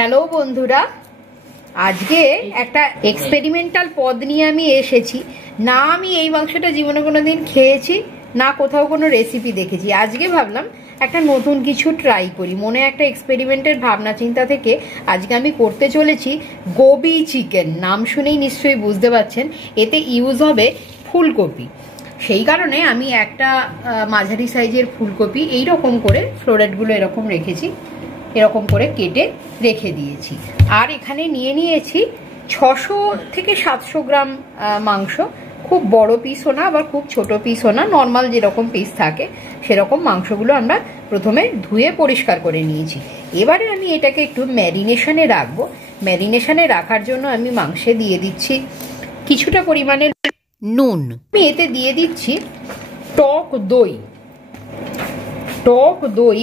Hello বন্ধুরা, আজকে একটা এক্সপেরিমেন্টাল পদ নিয়ে আমি এসেছি। না আমি এই মাংসটা জীবনে কোনোদিন খেয়েছি, না কোথাও কোনো রেসিপি দেখেছি। আজকে ভাবলাম একটা নতুন কিছু ট্রাই করি। মনে একটা এক্সপেরিমেন্টের ভাবনা চিন্তা থেকে আজকে আমি করতে চলেছি গোবি চিকেন। নাম শুনেই নিশ্চয়ই বুঝতে পারছেন এতে ইউজ হবে ফুলকপি। সেই কারণে আমি একটা মাঝারি সাইজের ফুলকপি এইরকম করে ফ্লোরেটগুলো এরকম রেখেছি, এরকম করে কেটে রেখে দিয়েছি। আর এখানে নিয়ে নিয়েছি 600 থেকে 700 গ্রাম মাংস। খুব বড় পিসও না, আবার খুব ছোট পিসও না, নর্মাল যেরকম পিস থাকে সেরকম মাংসগুলো আমরা প্রথমে ধুয়ে পরিষ্কার করে নিয়েছি। এবারে আমি এটাকে একটু ম্যারিনেশনে রাখবো। ম্যারিনেশনে রাখার জন্য আমি মাংসে দিয়ে দিচ্ছি কিছুটা পরিমাণের নুন। আমি এতে দিয়ে দিচ্ছি টক দই। টক দই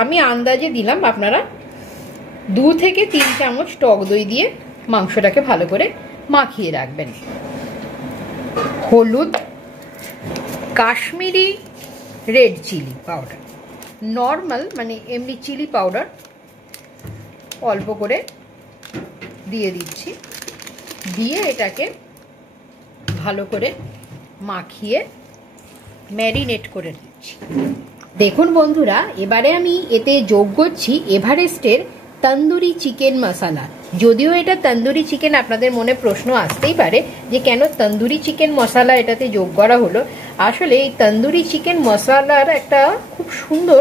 আমি আন্দাজে দিলাম, আপনারা 2 থেকে 3 চামচ টক দই দিয়ে মাংসটাকে ভালো করে মাখিয়ে রাখবেন। হলুদ, Kashmiri red chilli powder, normal মানে এমনি চিলি পাউডার অল্প করে দিয়ে দিচ্ছি। দিয়ে এটাকে ভালো করে মাখিয়ে ম্যারিনেট করে দিচ্ছি। দেখুন বন্ধুরা, এবারে আমি এতে যোগ করছি এভারেস্টের তন্দুরি চিকেন মশলা। যদিও এটা তন্দুরি চিকেন, আপনাদের মনে প্রশ্ন আসতেই পারে যে কেন তন্দুরি চিকেন মশলা এটাতে যোগ করা হলো। আসলে এই তন্দুরি চিকেন মশলার একটা খুব সুন্দর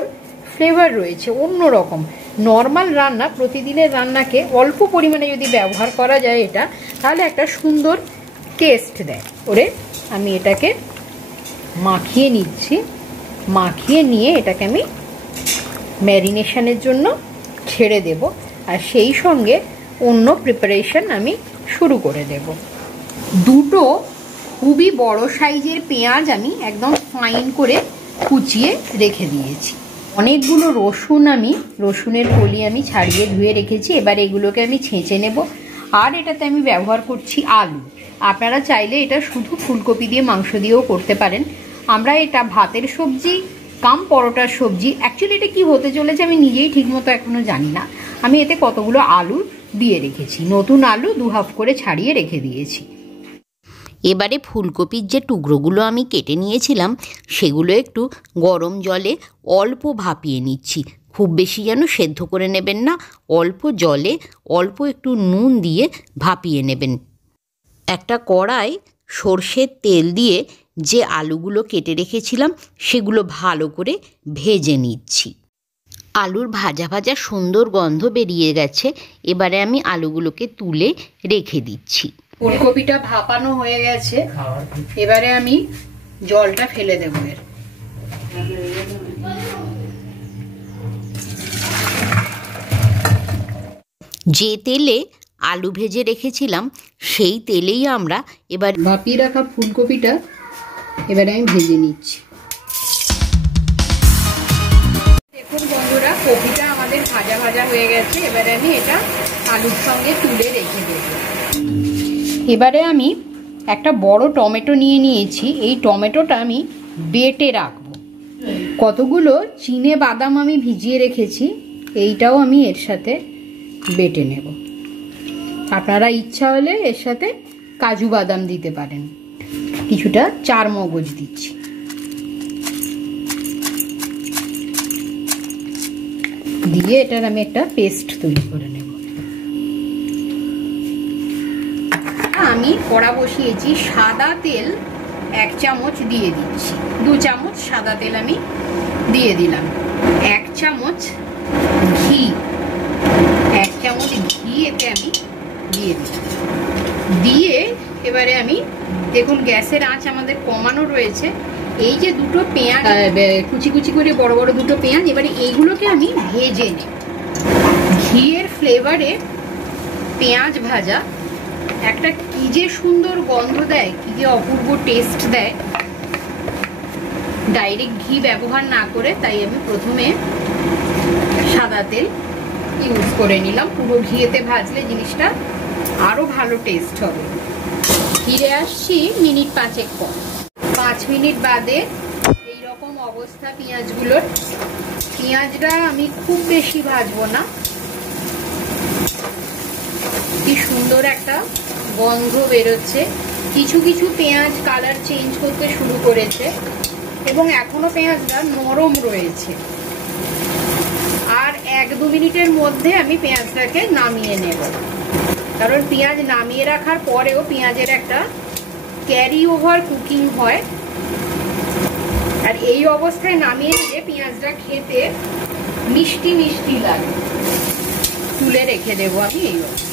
ফ্লেভার রয়েছে, অন্যরকম। নর্মাল রান্না, প্রতিদিনের রান্নাকে অল্প পরিমাণে যদি ব্যবহার করা যায় এটা, তাহলে একটা সুন্দর টেস্ট দেয়। ওরে আমি এটাকে মাখিয়ে নিচ্ছি। মাখিয়ে নিয়ে এটাকে আমি ম্যারিনেশনের জন্য ছেড়ে দেব, আর সেই সঙ্গে অন্য প্রিপারেশন আমি শুরু করে দেব। দুটো খুবই বড় সাইজের পেঁয়াজ আমি একদম ফাইন করে কুচিয়ে রেখে দিয়েছি। অনেকগুলো রসুনের কলি আমি ছাড়িয়ে ধুয়ে রেখেছি। এবার এগুলোকে আমি ছেঁচে নেব। আর এটাতে আমি ব্যবহার করছি আলু। আপনারা চাইলে এটা শুধু ফুলকপি দিয়ে মাংস দিয়েও করতে পারেন। আমরা এটা ভাতের সবজি কাম পরোটার সবজি, অ্যাকচুয়ালি এটা কি হতে চলেছে আমি নিজেই ঠিকমতো এখনো জানি না। আমি এতে কতগুলো আলু দিয়ে রেখেছি, নতুন আলু 2 হাফ করে ছাড়িয়ে রেখে দিয়েছি। এবারে ফুলকপির যে টুকরোগুলো আমি কেটে নিয়েছিলাম সেগুলো একটু গরম জলে অল্প ভাপিয়ে নিচ্ছি। খুব বেশি যেন সেদ্ধ করে নেবেন না, অল্প জলে অল্প একটু নুন দিয়ে ভাপিয়ে নেবেন। একটা কড়াই সর্ষের তেল দিয়ে যে আলুগুলো কেটে রেখেছিলাম সেগুলো ভালো করে ভেজে নিচ্ছি। আলুর ভাজা ভাজা সুন্দর গন্ধ বেরিয়ে গেছে। এবারে আমি আলুগুলোকে তুলে রেখে দিচ্ছি। ফুলকপিটা ভাপানো হয়ে গেছে, এবারে আমি জলটা ফেলে দেবো। এর যে তেলে আলু ভেজে রেখেছিলাম সেই তেলেই আমরা এবার ভাপিয়ে রাখা ফুলকপিটা এবারে আমি ভেজে নিচ্ছি। দেখুন বন্ধুরা, কপিটা আমাদের ভাজা ভাজা হয়ে গেছে। এবারে আমি এটা আলুর সঙ্গে তুলে রেখে দেব। এবারে আমি একটা বড় টমেটো নিয়ে নিয়েছি। এই টমেটোটা আমি বেটে রাখবো। কতগুলো চিনে বাদাম আমি ভিজিয়ে রেখেছি, এইটাও আমি এর সাথে বেটে নেব। আপনারা ইচ্ছা হলে এর সাথে কাজু বাদাম দিতে পারেন। কিছুটা চার মগজ দিচ্ছি। দিয়ে এটার আমি একটা পেস্ট তৈরি করে নেব। আমি কড়া বসিয়েছি, সাদা তেল 1 চামচ দিয়ে দিচ্ছি। 2 চামচ সাদা তেল আমি দিয়ে দিলাম। 1 চামচ ঘি, 1 চামচ ঘি এতে আমি দিয়ে দিলাম। দিয়ে এবারে আমি, দেখুন গ্যাসের আঁচ আমাদের কমানো রয়েছে। এই যে দুটো পেঁয়াজ কুচি কুচি করে বড় বড় দুটো পেঁয়াজ, এবারে এইগুলোকে আমি ভেজে নেব। ঘিয়ের ফ্লেভারে পেঁয়াজ ভাজা একটা কি যে সুন্দর গন্ধ দেয়, কি যে অপূর্ব টেস্ট দেয়। ডাইরেক্ট ঘি ব্যবহার না করে তাই আমি প্রথমে সাদা তেল ইউজ করে নিলাম। পুরো ঘিয়েতে ভাজলে জিনিসটা আরো ভালো টেস্ট হবে। ফিরে আসছি মিনিট 5 পর। 5 মিনিট বাদে এইরকম অবস্থা পেঁয়াজগুলোর। পেঁয়াজটা আমি খুব বেশি ভাজবো না, কি সুন্দর একটা গন্ধ বেরোচ্ছে। কিছু কিছু পেঁয়াজ কালার চেঞ্জ করতে শুরু করেছে এবং এখনো পেঁয়াজটা নরম রয়েছে। আর 1-2 মিনিটের মধ্যে আমি পেঁয়াজটাকে নামিয়ে নেব, কারণ পেঁয়াজ নামিয়ে রাখার পরেও পেঁয়াজের একটা ক্যারি ওভার কুকিং হয়। আর এই অবস্থায় নামিয়ে নিলে পেঁয়াজটা খেতে মিষ্টি মিষ্টি লাগে। তুলে রেখে দেবো আমি এই অবস্থায়।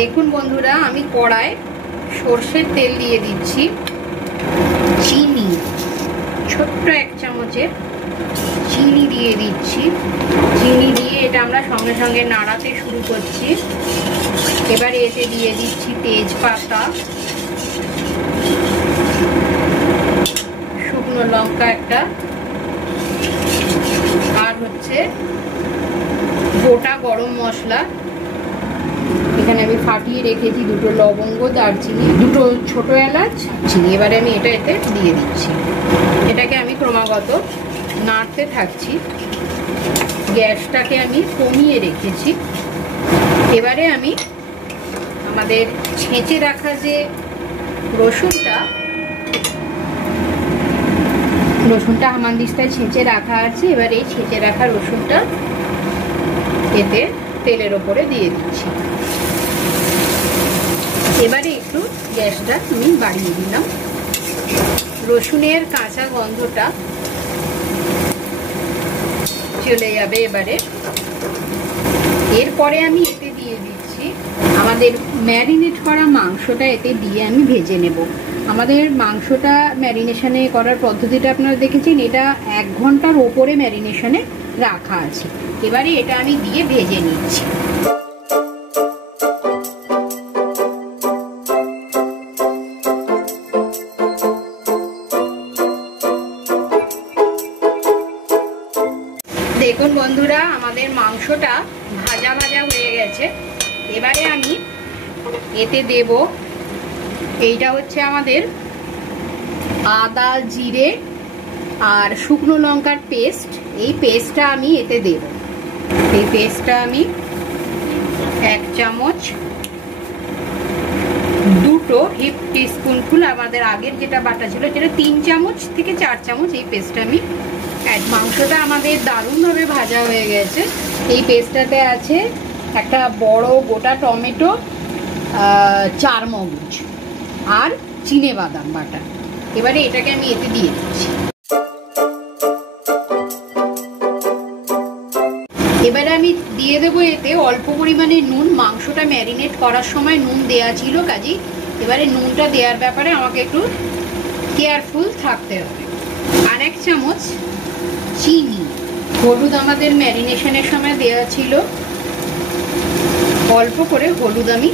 দেখুন বন্ধুরা, আমি কড়ায় সর্ষের তেল দিয়ে দিচ্ছি, চিনি ছোট্ট 1 চামচের চিনি দিয়ে দিচ্ছি। চিনি দিয়ে এটা আমরা সঙ্গে সঙ্গে নাড়াতে শুরু করছি। এবারে এতে দিয়ে দিচ্ছি তেজপাতা, শুকনো লঙ্কা একটা, আর হচ্ছে গোটা গরম মশলা। এখানে আমি ফাটিয়ে রেখেছি 2টো লবঙ্গ, দারচিনি, 2টো ছোট এলাচ, চিনি। এবারে আমি এটা এতে দিয়ে দিচ্ছি। এটাকে আমি ক্রমাগত নাড়তে থাকছি। গ্যাসটাকে আমি কমিয়ে রেখেছি। এবারে আমি আমাদের ছেঁচে রাখা যে রসুনটা হামানদিস্তায় ছেঁচে রাখা আছে, এবার এই ছেঁচে রাখা রসুনটা এতে তেলের ওপরে দিয়ে দিচ্ছি। এবারে একটু গ্যাসটা আমি বাড়িয়ে দিলাম। রসুনের কাঁচা গন্ধটা চলে যাবে এবারে। এরপরে আমি এতে দিয়ে দিচ্ছি আমাদের ম্যারিনেট করা মাংসটা, এতে দিয়ে আমি ভেজে নেব। আমাদের মাংসটা ম্যারিনেশনে করার পদ্ধতিটা আপনারা দেখেছেন, এটা 1 ঘন্টার ওপরে ম্যারিনেশনে রাখা আছে। এবারে এটা আমি দিয়ে ভেজে নিচ্ছি। দেখুন বন্ধুরা, আমাদের মাংসটা ভাজা ভাজা হয়ে গেছে। এবারে আমি এতে দেব, এইটা হচ্ছে আমাদের আদা, জিরে আর শুকনো লঙ্কার পেস্ট। এই পেস্টটা আমি এতে দেব। এই পেস্টটা আমি 1 চামচ, 2টো হিপ টিস্পুনফুল, আমাদের আগের যেটা বাটা ছিল সেটা 3 চামচ থেকে 4 চামচ এই পেস্টটা আমি। মাংসটা আমাদের দারুণভাবে ভাজা হয়ে গেছে। এই পেস্টটাতে আছে একটা বড় গোটা টমেটো, 4 মগজ আর চিনেবাদাম বাটা। এবারে এটাকে আমি এতে দিয়ে দিচ্ছি। এবারে আমি দিয়ে দেবো এতে অল্প পরিমাণে নুন। মাংসটা ম্যারিনেট করার সময় নুন দেয়া ছিল, কাজেই এবারে নুনটা দেওয়ার ব্যাপারে আমাকে একটু কেয়ারফুল থাকতে হবে। আর 1 চামচ চিনি। হলুদ আমাদের ম্যারিনেশনের সময় দেওয়া ছিল, অল্প করে হলুদ আমি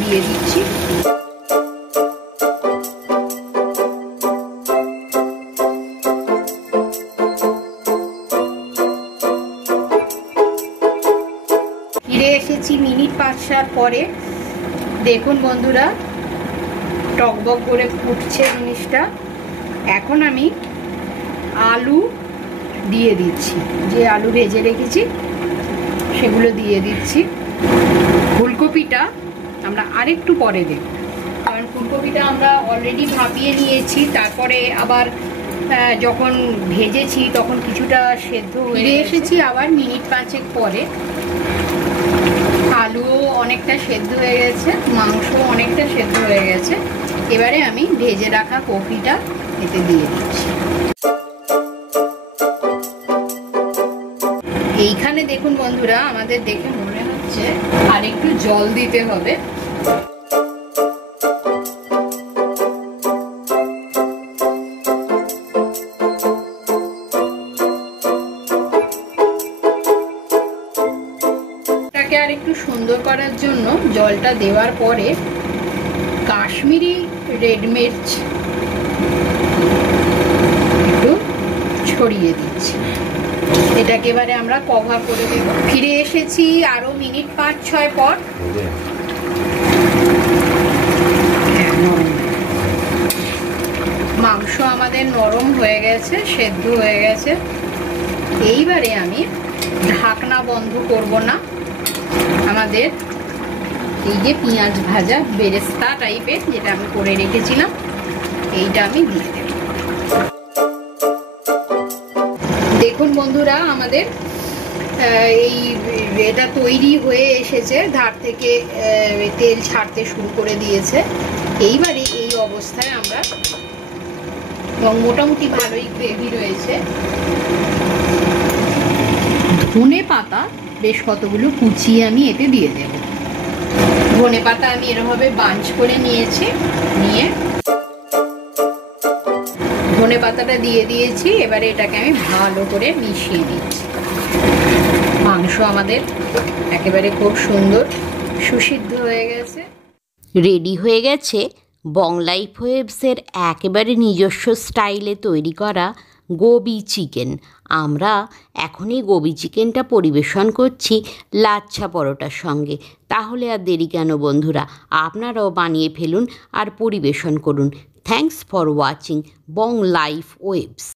দিয়ে দিচ্ছি। ফিরে এসেছি মিনিট 5-7 পরে। দেখুন বন্ধুরা, টকবক করে ফুটছে জিনিসটা। এখন আমি আলু দিয়ে দিচ্ছি, যে আলু ভেজে রেখেছি সেগুলো দিয়ে দিচ্ছি। ফুলকপিটা আমরা আরেকটু পরে দেব, কারণ ফুলকপিটা আমরা অলরেডি ভাপিয়ে নিয়েছি, তারপরে আবার যখন ভেজেছি তখন কিছুটা সেদ্ধ হয়ে এসেছি। আবার মিনিট 5 পরে আলুও অনেকটা সেদ্ধ হয়ে গেছে, মাংস অনেকটা সেদ্ধ হয়ে গেছে। এবারে আমি ভেজে রাখা কপিটা এতে দিয়ে দিচ্ছি। এইখানে দেখুন বন্ধুরা, আমাদের দেখে মনে হচ্ছে আর একটু জল দিতে হবে। এটাকে আর একটু সুন্দর করার জন্য জলটা দেওয়ার পরে কাশ্মীরি রেড মির্চ একটু ছড়িয়ে দিচ্ছি। এটাকে এবারে আমরা কভার করে দেব। ফিরে এসেছি আরো মিনিট 5-6 পর। মাংস আমাদের নরম হয়ে গেছে, সেদ্ধ হয়ে গেছে। এইবারে আমি ঢাকনা বন্ধ করব না, আমাদের এই যে পেঁয়াজ ভাজা বেরেস্তা টাইপের যেটা আমি করে রেখেছিলাম এইটা আমি দিয়ে দেব। দেখুন বন্ধুরা, আমাদের এটা তৈরি হয়ে এসেছে, ধার থেকে তেল ছাড়তে শুরু করে দিয়েছে। এইবারে এই অবস্থায় আমরা, এবং মোটামুটি ভালোই গ্রেভি রয়েছে, ধনে পাতা বেশ কতগুলো কুচিয়ে আমি এতে দিয়ে দেব। ধনে পাতা আমি এরভাবে বাঞ্চ করে নিয়েছি, নিয়ে ধনে পাতাটা দিয়ে দিয়েছি। এবারে এটাকে আমি ভালো করে মিশিয়ে নিচ্ছি। মাংস আমাদের একেবারে খুব সুন্দর সুসিদ্ধ হয়ে গেছে। রেডি হয়ে গেছে বং লাইফ ওয়েবসের একেবারে নিজস্ব স্টাইলে তৈরি করা গোবি চিকেন। আমরা এখন এই গোবি চিকেনটা পরিবেশন করছি লাচ্ছা পরোটার সঙ্গে। তাহলে আর দেরি কেন বন্ধুরা, আপনারাও বানিয়ে ফেলুন আর পরিবেশন করুন। Thanks for watching Bong Life ওয়েবস।